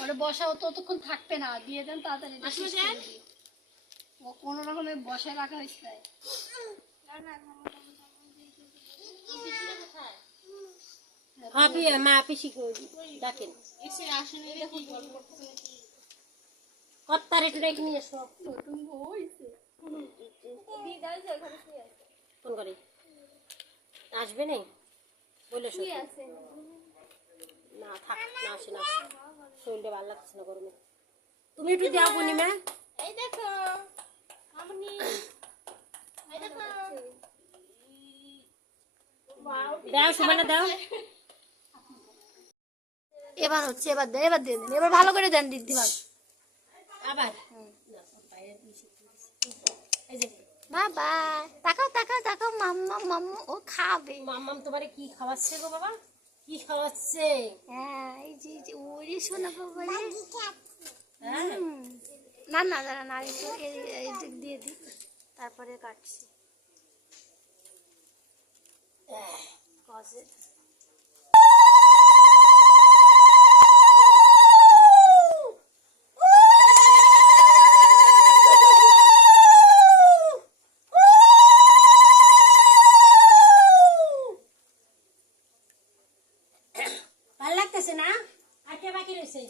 ওরে বসাও ততক্ষণ থাকবে না। দিয়ে দেন তাড়াতাড়ি। ও কোনো রকমে বসায় রাখা হয়েছে তাই। মা পিসি ডাকেন। এসে আসেনি কত্তার নিয়ে নতুন বউ ফোন করে। আসবে নেই বলে না থাক না আসে না। শরীরটা ভালো লাগছে না গরমে। তুমি একটু দেওয়া পূর্ণিমা এই দেখো মামনি। এই দেখো। দাও সুমানা দাও। এবার হচ্ছে এবার দেন এবার দিয়ে দেন। এবার ভালো করে দেন দিদি ভাগ আবার। এই বাবা তাকাও তাকাও তাকাও মাম্মা মাম্মু ও খাবে। মাম্মাম তোমারে কি খাওয়াচ্ছে গো বাবা? কি খাওয়াচ্ছে হ্যাঁ এই যে এই যে ওরে শোনা বাবা হ্যাঁ? না না দাঁড়া না এই- এই দিক দিয়ে দিই তারপরে কাটছি। কষে ভালো লাগতেছে না? আর কে বাকি রয়েছে?